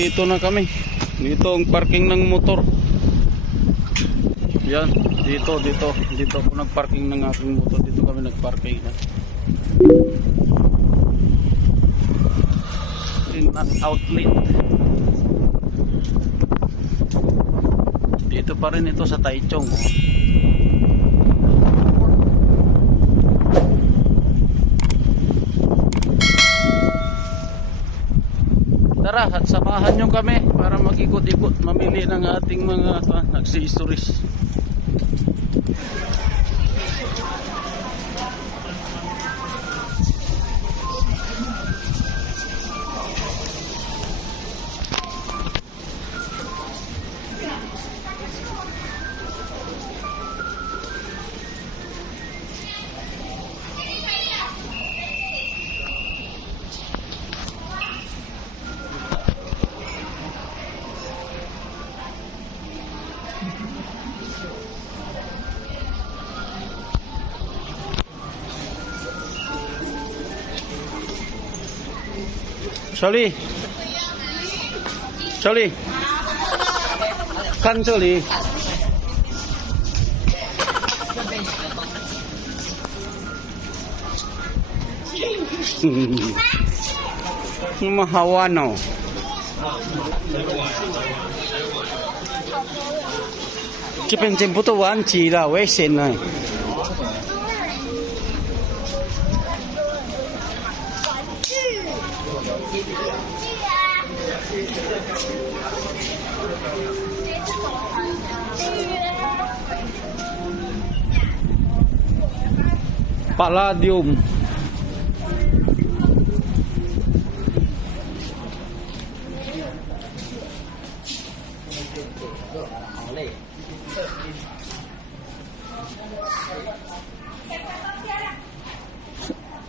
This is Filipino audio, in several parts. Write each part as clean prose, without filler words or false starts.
nandito na kami. Dito ang parking ng motor. Yan, dito ako nagparking ng aking motor. Dito kami nagparking na. In an outlet. Dito pa rin ito sa Taichung. Tara at samahan nyo kami para mag-ikot-ikot mamili ng ating mga accessories. Charlie, kan这里。Mahawan oh.这边全部都忘记了，危险了。Palladium.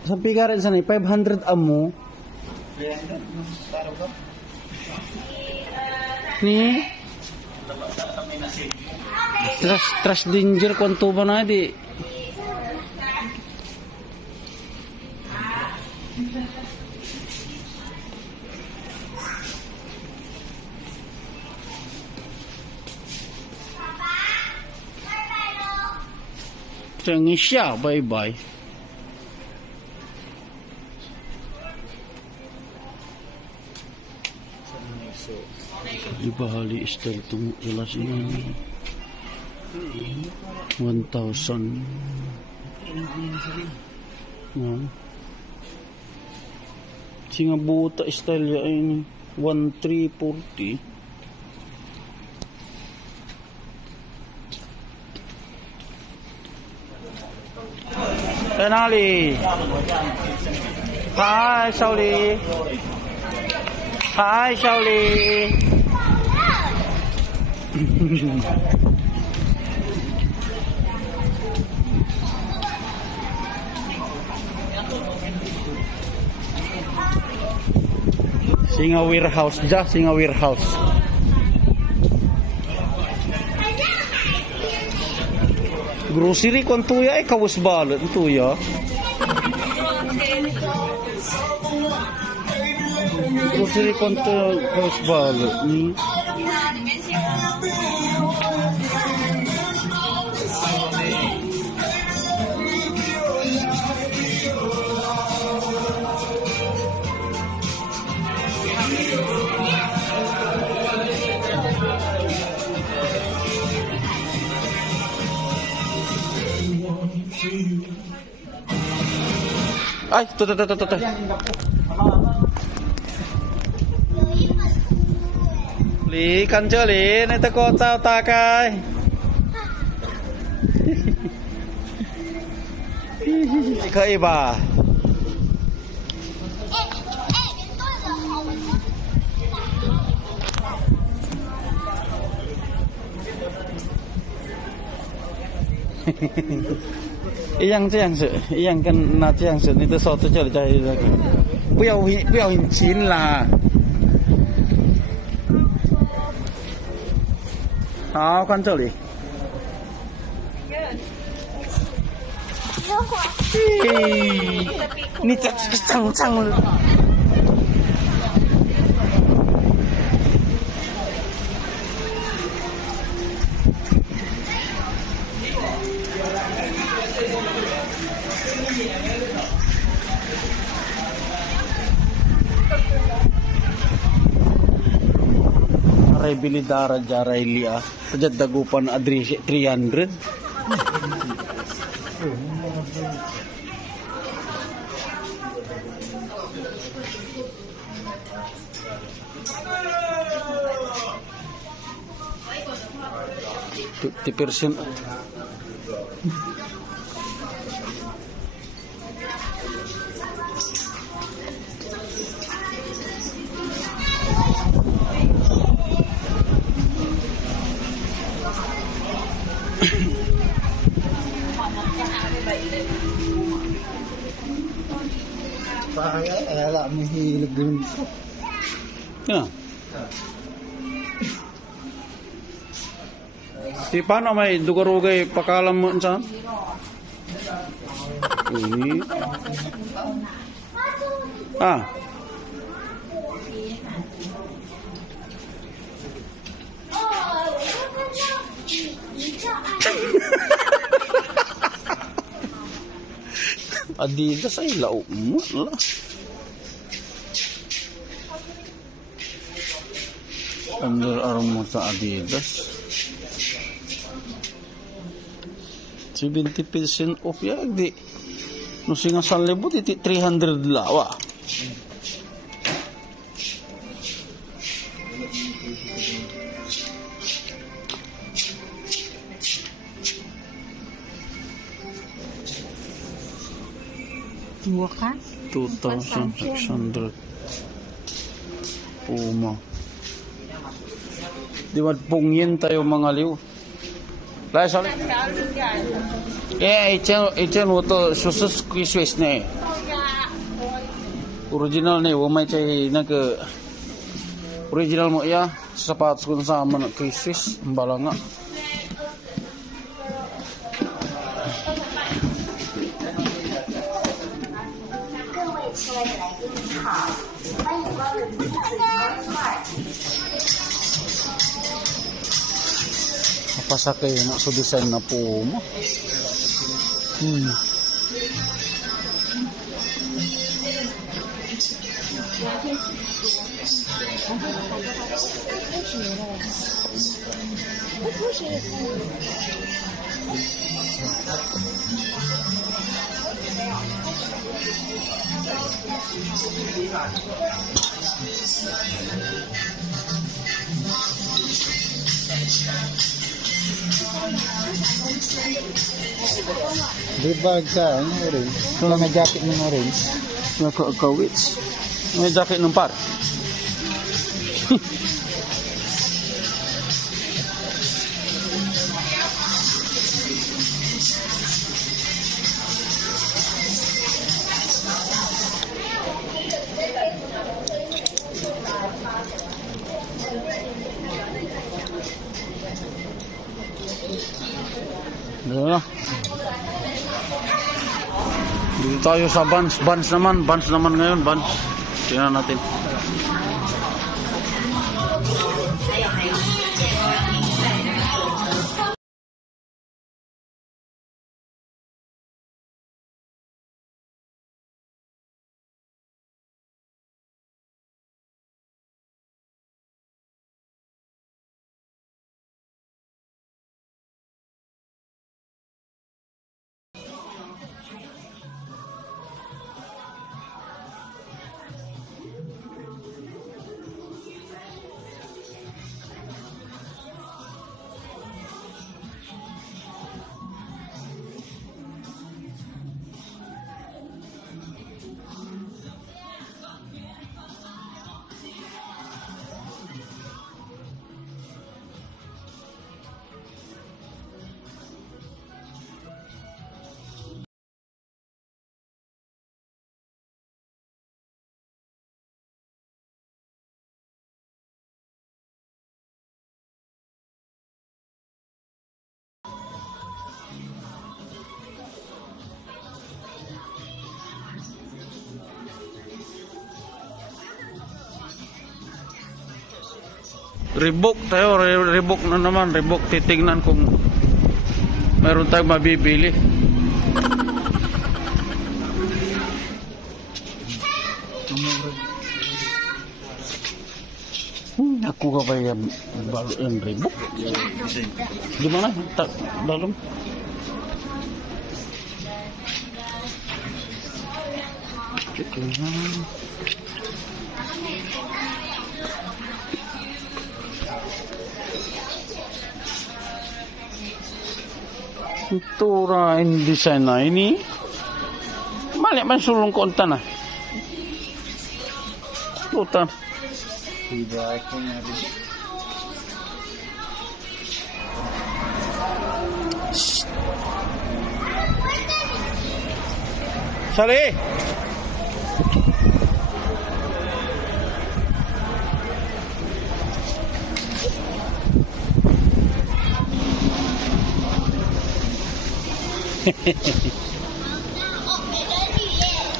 Sampai garet sana 500 amo. Nih. Trash danger kwanto ba na di? Jangan siya, bye-bye. Di bahali style itong ilas ini 1,000 singa buta style ya ini 1,340. Kenali. Hai Shaoli. Hai Shaoli. Singa warehouse ja, singa warehouse. Grocery kon tuya ay kawas balot tuya. Grocery kon kawas balot ni. Ay, tuh. Lý cần chưa Lý, này ta có sao ta cái. Khơi bà. Yang 这样子，一样跟那这样子，你的手在这里在那个，不要很勤啦。好，看这里。嘿，你这长了。Aray bilidara jaray liya. Sajad dagupan adri 300. %. Wala mo hilig din. Yan. Di paano may dugarugay pakalam mo saan? Ini. Ah. Adidas ay lao mo lah. Under Armour sa Adidas. 70% off ya di. No singa 1,000 iti 300 lawa. Dua kan? 2,600 Puma. Di ba pungin tayo mga liw? Lai sorry. Ichen wato susus Swiss ne. Original ne, 我买这那个 original mo ya sapatos ko sa man kay Swiss balanga. Pasakay na sa design na Puma. Bibag ka, ano orange? Ito may jacket ng orange. Kawits. May jacket ng par. Dito tayo sa Vans naman ngayon, Vans. Tingnan natin. Reebok tayo, Reebok na naman, Reebok. Titignan kung meron tayong mabibili. Aku gak bayar balon ribu. Di mana? Tak dalam. Itu orang di sana ini balik main sulung kontan ah. Hutan. Tidak aku nyari. Sorry.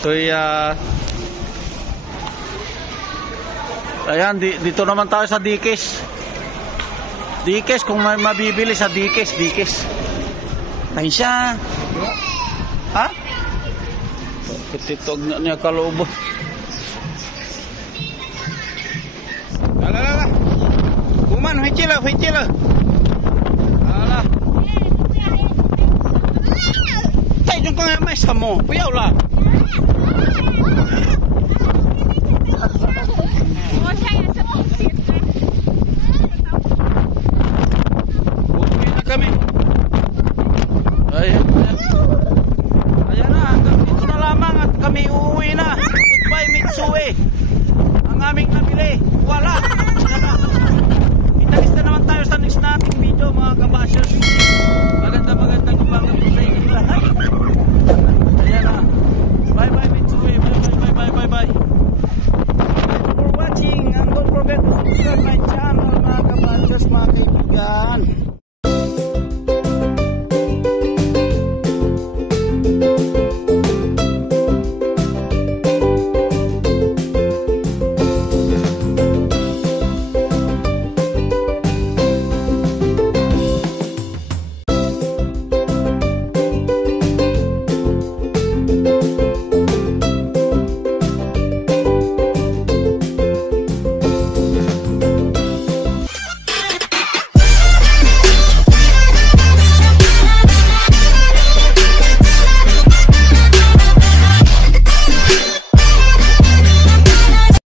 Tôi ayan, dito naman tayo sa Dikes. Dikes, kung may mabibili sa Dikes, Dikes. Ay siya. Ha? Petitog na niya kaloobo. Lala. Kuman, huichila. Lala. Tay yung kong may samo. Puyaw lang.